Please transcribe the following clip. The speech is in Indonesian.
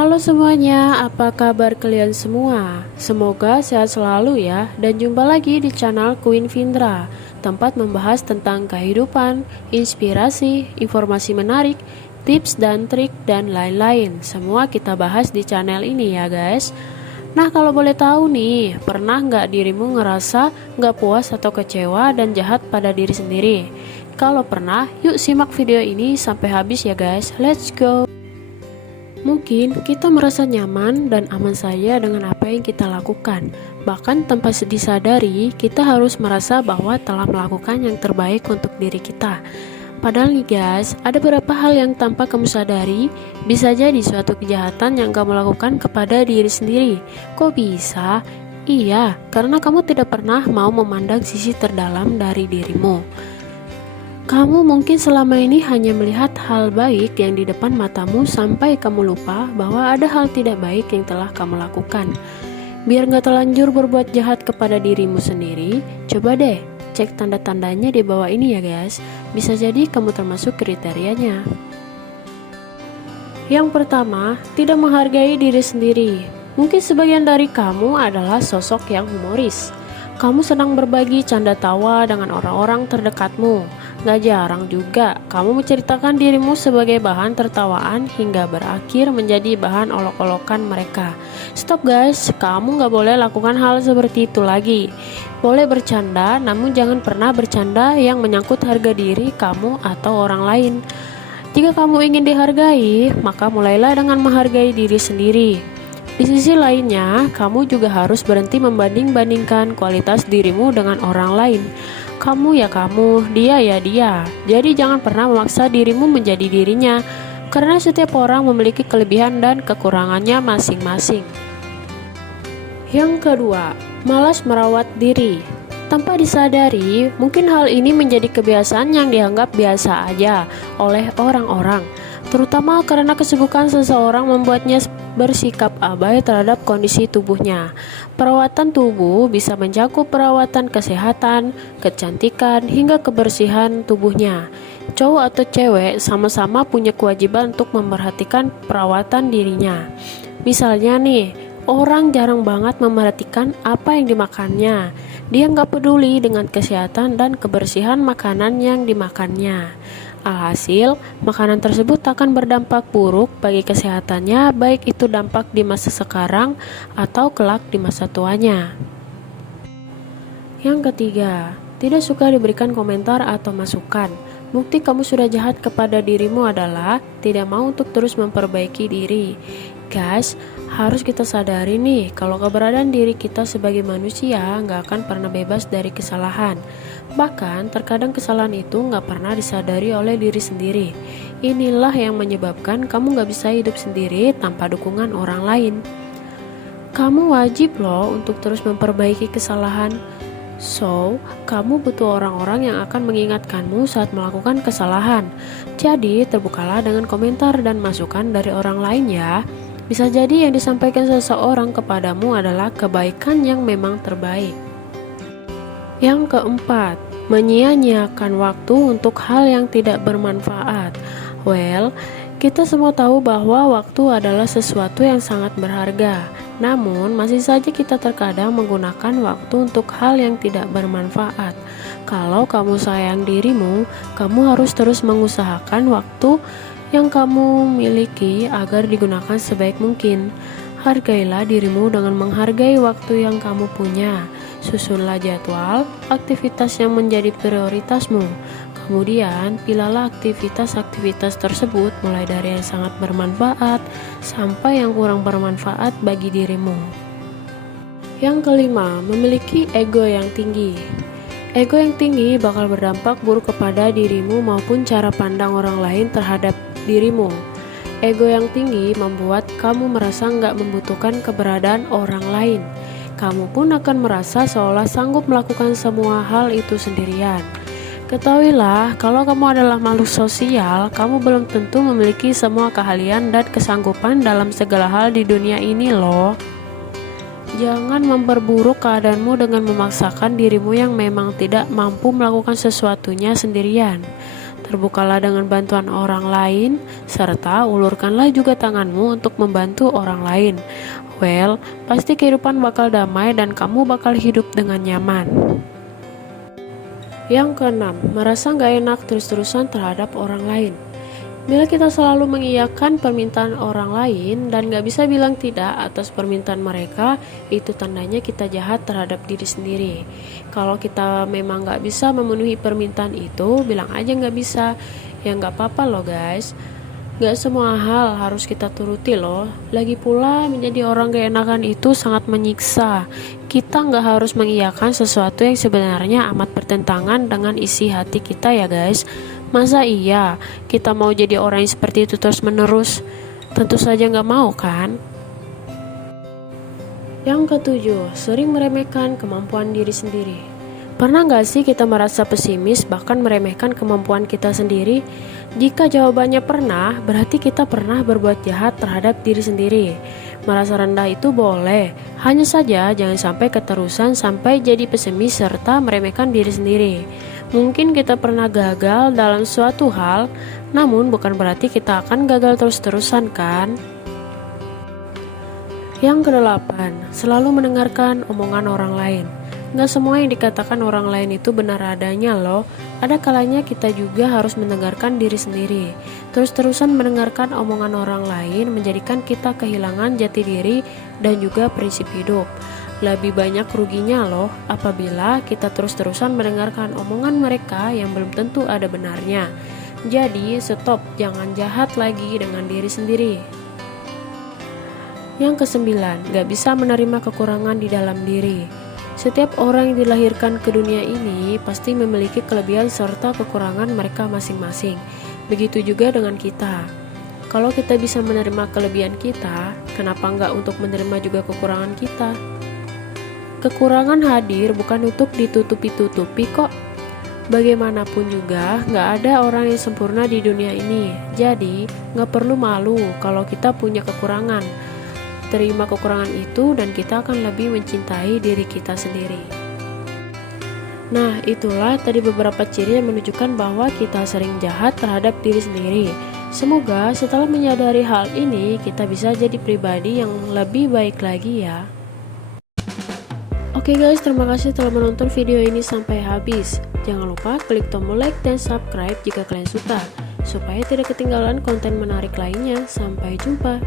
Halo semuanya, apa kabar kalian semua? Semoga sehat selalu ya. Dan jumpa lagi di channel Queen Vindra, tempat membahas tentang kehidupan, inspirasi, informasi menarik, tips dan trik, dan lain-lain. Semua kita bahas di channel ini ya guys. Nah, kalau boleh tahu nih, pernah nggak dirimu ngerasa nggak puas atau kecewa dan jahat pada diri sendiri? Kalau pernah, yuk simak video ini sampai habis ya guys. Let's go! Mungkin kita merasa nyaman dan aman saja dengan apa yang kita lakukan. Bahkan tanpa disadari, kita harus merasa bahwa telah melakukan yang terbaik untuk diri kita. Padahal nih guys, ada beberapa hal yang tanpa kamu sadari, bisa jadi suatu kejahatan yang kamu lakukan kepada diri sendiri. Kok bisa? Iya, karena kamu tidak pernah mau memandang sisi terdalam dari dirimu. Kamu mungkin selama ini hanya melihat hal baik yang di depan matamu sampai kamu lupa bahwa ada hal tidak baik yang telah kamu lakukan. Biar gak terlanjur berbuat jahat kepada dirimu sendiri, coba deh cek tanda-tandanya di bawah ini ya guys. Bisa jadi kamu termasuk kriterianya. Yang pertama, tidak menghargai diri sendiri. Mungkin sebagian dari kamu adalah sosok yang humoris. Kamu senang berbagi canda tawa dengan orang-orang terdekatmu. Gak jarang juga kamu menceritakan dirimu sebagai bahan tertawaan hingga berakhir menjadi bahan olok-olokan mereka. Stop guys, kamu gak boleh lakukan hal seperti itu lagi. Boleh bercanda, namun jangan pernah bercanda yang menyangkut harga diri kamu atau orang lain. Jika kamu ingin dihargai, maka mulailah dengan menghargai diri sendiri. Di sisi lainnya, kamu juga harus berhenti membanding-bandingkan kualitas dirimu dengan orang lain. Kamu ya kamu, dia ya dia. Jadi jangan pernah memaksa dirimu menjadi dirinya, karena setiap orang memiliki kelebihan dan kekurangannya masing-masing. Yang kedua, malas merawat diri. Tanpa disadari, mungkin hal ini menjadi kebiasaan yang dianggap biasa aja oleh orang-orang, terutama karena kesibukan seseorang membuatnya bersikap abai terhadap kondisi tubuhnya. Perawatan tubuh bisa mencakup perawatan kesehatan, kecantikan, hingga kebersihan tubuhnya. Cowok atau cewek sama-sama punya kewajiban untuk memperhatikan perawatan dirinya. Misalnya nih, orang jarang banget memperhatikan apa yang dimakannya. Dia nggak peduli dengan kesehatan dan kebersihan makanan yang dimakannya. Alhasil, makanan tersebut akan berdampak buruk bagi kesehatannya, baik itu dampak di masa sekarang atau kelak di masa tuanya. Yang ketiga, tidak suka diberikan komentar atau masukan. Bukti kamu sudah jahat kepada dirimu adalah tidak mau untuk terus memperbaiki diri. Guys, harus kita sadari nih, kalau keberadaan diri kita sebagai manusia nggak akan pernah bebas dari kesalahan. Bahkan, terkadang kesalahan itu nggak pernah disadari oleh diri sendiri. Inilah yang menyebabkan kamu nggak bisa hidup sendiri tanpa dukungan orang lain. Kamu wajib loh untuk terus memperbaiki kesalahan. So, kamu butuh orang-orang yang akan mengingatkanmu saat melakukan kesalahan. Jadi, terbukalah dengan komentar dan masukan dari orang lain ya. Bisa jadi yang disampaikan seseorang kepadamu adalah kebaikan yang memang terbaik. Yang keempat, menyia-nyiakan waktu untuk hal yang tidak bermanfaat. Well, kita semua tahu bahwa waktu adalah sesuatu yang sangat berharga. Namun, masih saja kita terkadang menggunakan waktu untuk hal yang tidak bermanfaat. Kalau kamu sayang dirimu, kamu harus terus mengusahakan waktu yang kamu miliki agar digunakan sebaik mungkin. Hargailah dirimu dengan menghargai waktu yang kamu punya. Susunlah jadwal aktivitas yang menjadi prioritasmu. Kemudian, pilihlah aktivitas-aktivitas tersebut mulai dari yang sangat bermanfaat sampai yang kurang bermanfaat bagi dirimu. Yang kelima, memiliki ego yang tinggi. Ego yang tinggi bakal berdampak buruk kepada dirimu maupun cara pandang orang lain terhadap dirimu. Ego yang tinggi membuat kamu merasa nggak membutuhkan keberadaan orang lain. Kamu pun akan merasa seolah sanggup melakukan semua hal itu sendirian. Ketahuilah, kalau kamu adalah makhluk sosial, kamu belum tentu memiliki semua keahlian dan kesanggupan dalam segala hal di dunia ini loh. Jangan memperburuk keadaanmu dengan memaksakan dirimu yang memang tidak mampu melakukan sesuatunya sendirian. terbukalah dengan bantuan orang lain, serta ulurkanlah juga tanganmu untuk membantu orang lain. Well, pasti kehidupan bakal damai dan kamu bakal hidup dengan nyaman. Yang keenam, merasa nggak enak terus-terusan terhadap orang lain. Bila kita selalu mengiyakan permintaan orang lain dan gak bisa bilang tidak atas permintaan mereka, itu tandanya kita jahat terhadap diri sendiri. Kalau kita memang gak bisa memenuhi permintaan itu, bilang aja gak bisa. Ya gak apa-apa loh guys. Gak semua hal harus kita turuti loh. Lagi pula menjadi orang gak enakan itu sangat menyiksa. Kita gak harus mengiyakan sesuatu yang sebenarnya amat bertentangan dengan isi hati kita ya guys. Masa iya kita mau jadi orang yang seperti itu terus menerus? Tentu saja gak mau kan? Yang ketujuh, sering meremehkan kemampuan diri sendiri. Pernah gak sih kita merasa pesimis bahkan meremehkan kemampuan kita sendiri? Jika jawabannya pernah, berarti kita pernah berbuat jahat terhadap diri sendiri. Merasa rendah itu boleh, hanya saja jangan sampai keterusan sampai jadi pesimis serta meremehkan diri sendiri. Mungkin kita pernah gagal dalam suatu hal, namun bukan berarti kita akan gagal terus-terusan kan? Yang kedelapan, selalu mendengarkan omongan orang lain. Gak semua yang dikatakan orang lain itu benar adanya loh. Ada kalanya kita juga harus mendengarkan diri sendiri. Terus-terusan mendengarkan omongan orang lain menjadikan kita kehilangan jati diri dan juga prinsip hidup. Lebih banyak ruginya loh apabila kita terus-terusan mendengarkan omongan mereka yang belum tentu ada benarnya. Jadi stop, jangan jahat lagi dengan diri sendiri. Yang kesembilan, gak bisa menerima kekurangan di dalam diri. Setiap orang yang dilahirkan ke dunia ini pasti memiliki kelebihan serta kekurangan mereka masing-masing. Begitu juga dengan kita. Kalau kita bisa menerima kelebihan kita, kenapa enggak untuk menerima juga kekurangan kita? Kekurangan hadir bukan untuk ditutupi-tutupi kok. Bagaimanapun juga, gak ada orang yang sempurna di dunia ini. Jadi, gak perlu malu kalau kita punya kekurangan. Terima kekurangan itu dan kita akan lebih mencintai diri kita sendiri. Nah, itulah tadi beberapa ciri yang menunjukkan bahwa kita sering jahat terhadap diri sendiri. Semoga setelah menyadari hal ini, kita bisa jadi pribadi yang lebih baik lagi ya. Oke guys, terima kasih telah menonton video ini sampai habis. Jangan lupa klik tombol like dan subscribe jika kalian suka, supaya tidak ketinggalan konten menarik lainnya. Sampai jumpa.